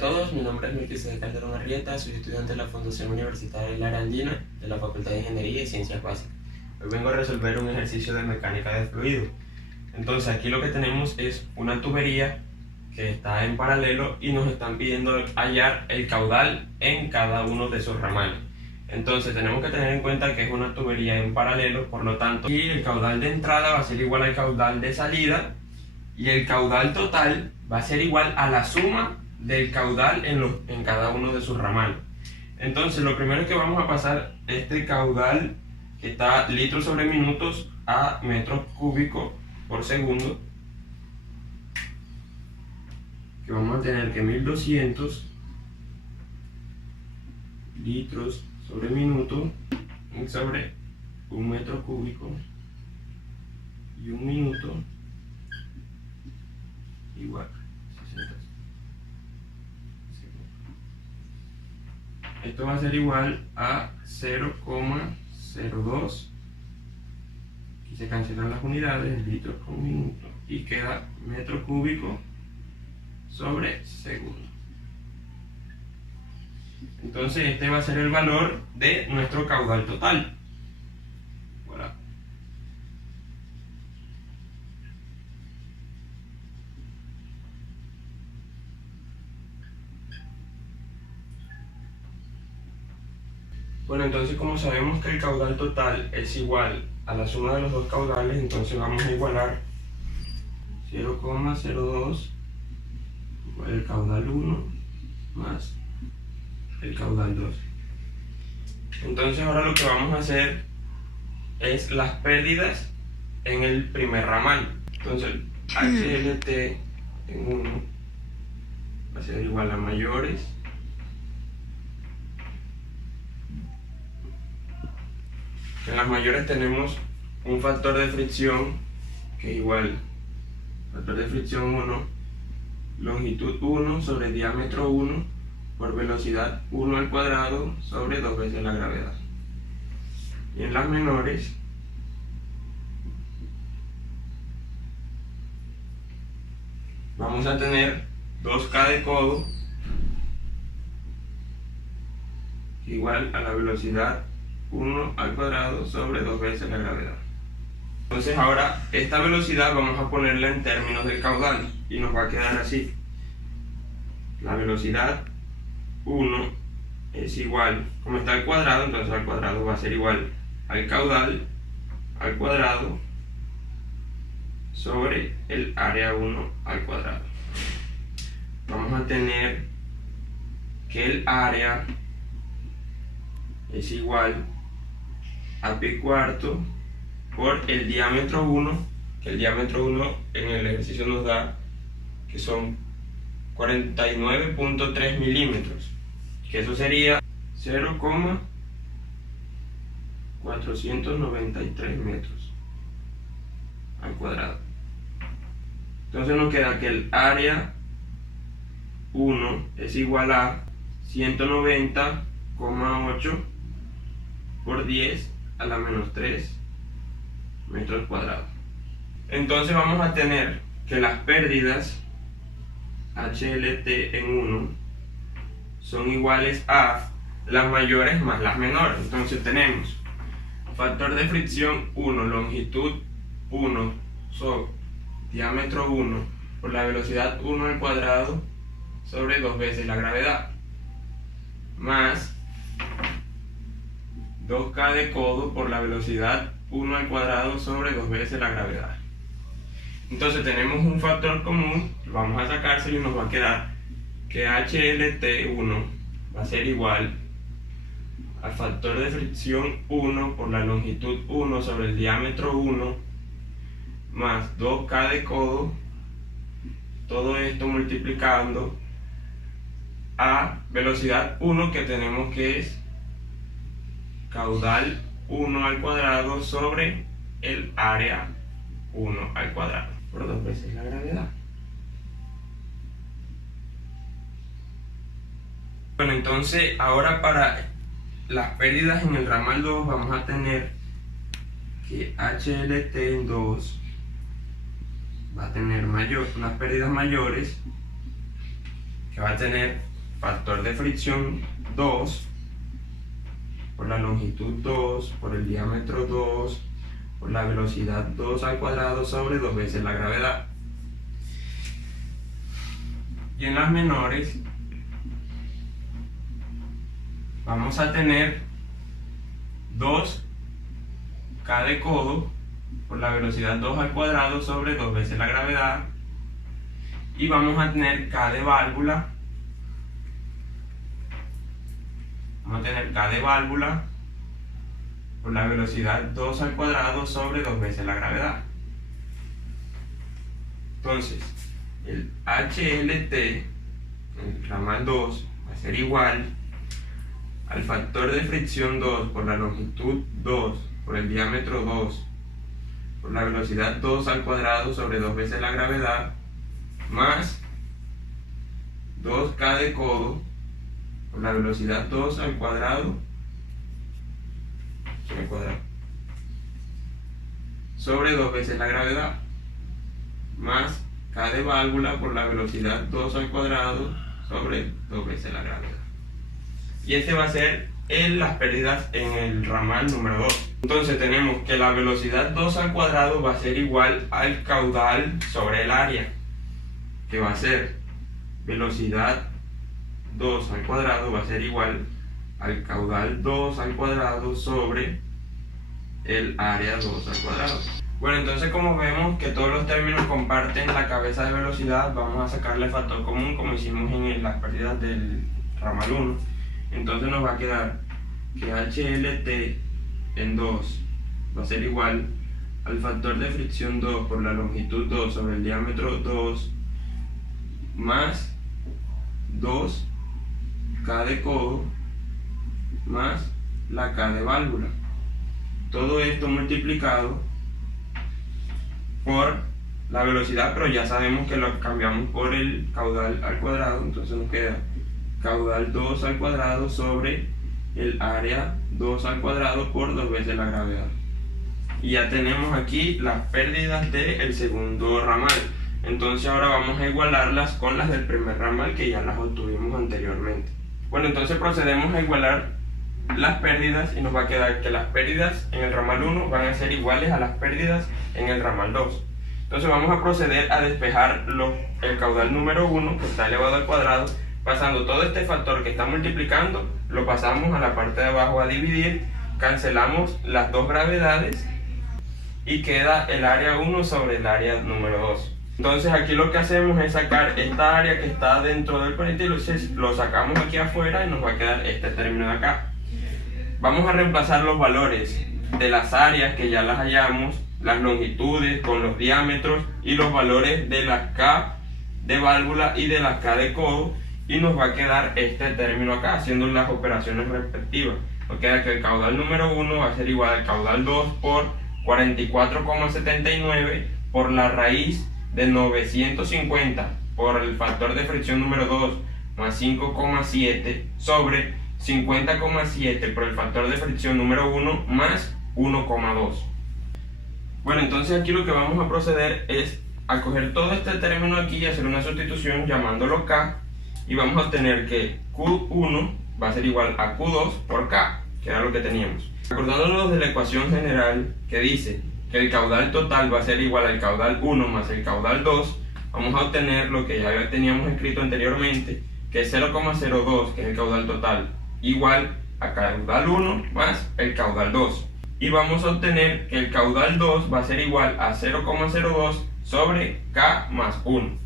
todos, mi nombre es Melquisedec Calderón Arrieta, soy estudiante de la Fundación Universitaria Lara Andina de la Facultad de Ingeniería y Ciencias Básicas. Hoy vengo a resolver un ejercicio de mecánica de fluido. Entonces aquí lo que tenemos es una tubería que está en paralelo y nos están pidiendo hallar el caudal en cada uno de esos ramales. Entonces tenemos que tener en cuenta que es una tubería en paralelo, por lo tanto aquí el caudal de entrada va a ser igual al caudal de salida y el caudal total va a ser igual a la suma del caudal en cada uno de sus ramales. Entonces lo primero es que vamos a pasar este caudal que está litros sobre minutos a metros cúbicos por segundo, que vamos a tener que 1200 litros sobre minuto sobre un metro cúbico y un minuto igual 60 segundos. Esto va a ser igual a 0,02. Aquí se cancelan las unidades, litros con minuto, y queda metro cúbico sobre segundo. Entonces este va a ser el valor de nuestro caudal total. Voilà. Bueno, entonces como sabemos que el caudal total es igual a la suma de los dos caudales, entonces vamos a igualar 0,02 igual el caudal 1 más el caudal 2. Entonces ahora lo que vamos a hacer es las pérdidas en el primer ramal. Entonces HLT en 1 va a ser igual a mayores en las mayores tenemos un factor de fricción que es igual factor de fricción 1, longitud 1 sobre diámetro 1 por velocidad 1 al cuadrado sobre 2 veces la gravedad. Y en las menores vamos a tener 2K de codo igual a la velocidad 1 al cuadrado sobre 2 veces la gravedad. Entonces ahora esta velocidad vamos a ponerla en términos del caudal y nos va a quedar así. La velocidad 1 es igual, como está al cuadrado, entonces al cuadrado va a ser igual al caudal al cuadrado sobre el área 1 al cuadrado. Vamos a tener que el área es igual a pi cuarto por el diámetro 1, que el diámetro 1 en el ejercicio nos da que son 49.3 milímetros, que eso sería 0,493 metros al cuadrado. Entonces nos queda que el área 1 es igual a 190,8 por 10 a la menos 3 metros cuadrados. Entonces vamos a tener que las pérdidas HLT en 1 son iguales a las mayores más las menores. Entonces tenemos factor de fricción 1, longitud 1 sobre diámetro 1 por la velocidad 1 al cuadrado sobre 2 veces la gravedad, más 2K de codo por la velocidad 1 al cuadrado sobre 2 veces la gravedad. Entonces tenemos un factor común, vamos a sacárselo y nos va a quedar que HLT1 va a ser igual al factor de fricción 1 por la longitud 1 sobre el diámetro 1 más 2K de codo, todo esto multiplicando a velocidad 1 que tenemos que es caudal 1 al cuadrado sobre el área 1 al cuadrado por 2 veces la gravedad. Bueno, entonces ahora para las pérdidas en el ramal 2 vamos a tener que HLT en 2 va a tener unas pérdidas mayores, que va a tener factor de fricción 2 por la longitud 2 por el diámetro 2 por la velocidad 2 al cuadrado sobre 2 veces la gravedad. Y en las menores vamos a tener 2k de codo por la velocidad 2 al cuadrado sobre 2 veces la gravedad. Y vamos a tener k de válvula. Vamos a tener k de válvula por la velocidad 2 al cuadrado sobre 2 veces la gravedad. Entonces, el HLT, el ramal 2, va a ser igual al factor de fricción 2 por la longitud 2 por el diámetro 2 por la velocidad 2 al cuadrado sobre 2 veces la gravedad, más 2k de codo por la velocidad 2 al cuadrado sobre 2 veces la gravedad, más k de válvula por la velocidad 2 al cuadrado sobre 2 veces la gravedad. Y este va a ser las pérdidas en el ramal número 2. Entonces tenemos que la velocidad 2 al cuadrado va a ser igual al caudal sobre el área, que va a ser velocidad 2 al cuadrado va a ser igual al caudal 2 al cuadrado sobre el área 2 al cuadrado. Bueno, entonces como vemos que todos los términos comparten la cabeza de velocidad, vamos a sacarle el factor común como hicimos en las pérdidas del ramal 1. Entonces nos va a quedar que HLT en 2 va a ser igual al factor de fricción 2 por la longitud 2 sobre el diámetro 2 más 2k de codo más la k de válvula. Todo esto multiplicado por la velocidad, pero ya sabemos que lo cambiamos por el caudal al cuadrado, entonces nos queda caudal 2 al cuadrado sobre el área 2 al cuadrado por 2 veces la gravedad. Y ya tenemos aquí las pérdidas del segundo ramal. Entonces ahora vamos a igualarlas con las del primer ramal, que ya las obtuvimos anteriormente. Bueno, entonces procedemos a igualar las pérdidas y nos va a quedar que las pérdidas en el ramal 1 van a ser iguales a las pérdidas en el ramal 2. Entonces vamos a proceder a despejar el caudal número 1, que está elevado al cuadrado, pasando todo este factor que está multiplicando, lo pasamos a la parte de abajo a dividir, cancelamos las dos gravedades y queda el área 1 sobre el área número 2. Entonces aquí lo que hacemos es sacar esta área que está dentro del exponente y lo sacamos aquí afuera y nos va a quedar este término de acá. Vamos a reemplazar los valores de las áreas que ya las hallamos, las longitudes con los diámetros y los valores de las K de válvula y de las K de codo, y nos va a quedar este término acá haciendo las operaciones respectivas. Nos queda que el caudal número 1 va a ser igual al caudal 2 por 44,79 por la raíz de 950 por el factor de fricción número 2 más 5,7 sobre 50,7 por el factor de fricción número 1 más 1,2. Bueno, entonces aquí lo que vamos a proceder es a coger todo este término aquí y hacer una sustitución llamándolo K, y vamos a obtener que Q1 va a ser igual a Q2 por K, que era lo que teníamos. Acordándonos de la ecuación general que dice que el caudal total va a ser igual al caudal 1 más el caudal 2, vamos a obtener lo que ya teníamos escrito anteriormente, que es 0,02, que es el caudal total, igual a caudal 1 más el caudal 2. Y vamos a obtener que el caudal 2 va a ser igual a 0,02 sobre K más 1.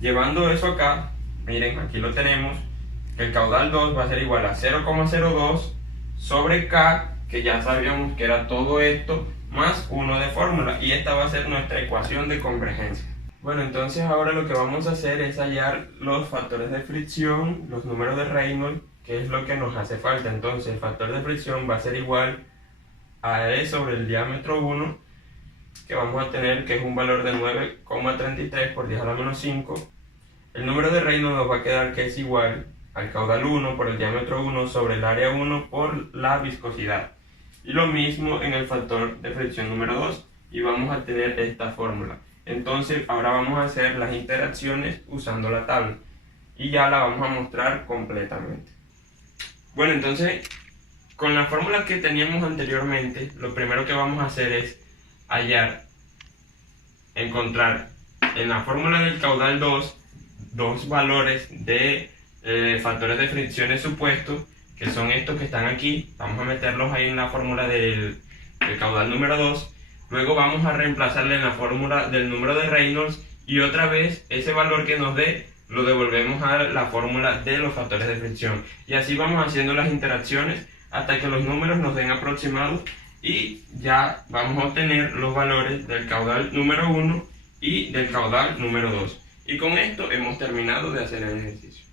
Llevando eso acá, miren, aquí lo tenemos, que el caudal 2 va a ser igual a 0,02 sobre K, que ya sabíamos que era todo esto, más 1 de fórmula, y esta va a ser nuestra ecuación de convergencia. Bueno, entonces ahora lo que vamos a hacer es hallar los factores de fricción, los números de Reynolds, que es lo que nos hace falta. Entonces el factor de fricción va a ser igual a E sobre el diámetro 1, que vamos a tener que es un valor de 9,33 por 10 a la menos 5. El número de Reynolds nos va a quedar que es igual al caudal 1 por el diámetro 1 sobre el área 1 por la viscosidad. Y lo mismo en el factor de fricción número 2, y vamos a tener esta fórmula. Entonces ahora vamos a hacer las interacciones usando la tabla. y ya la vamos a mostrar completamente. Bueno, entonces con la fórmula que teníamos anteriormente, lo primero que vamos a hacer es encontrar en la fórmula del caudal dos valores de factores de fricciones supuestos, que son estos que están aquí. Vamos a meterlos ahí en la fórmula del caudal número 2. Luego vamos a reemplazarle en la fórmula del número de Reynolds y otra vez ese valor que nos dé lo devolvemos a la fórmula de los factores de fricción. Y así vamos haciendo las interacciones hasta que los números nos den aproximados y ya vamos a obtener los valores del caudal número 1 y del caudal número 2. Y con esto hemos terminado de hacer el ejercicio.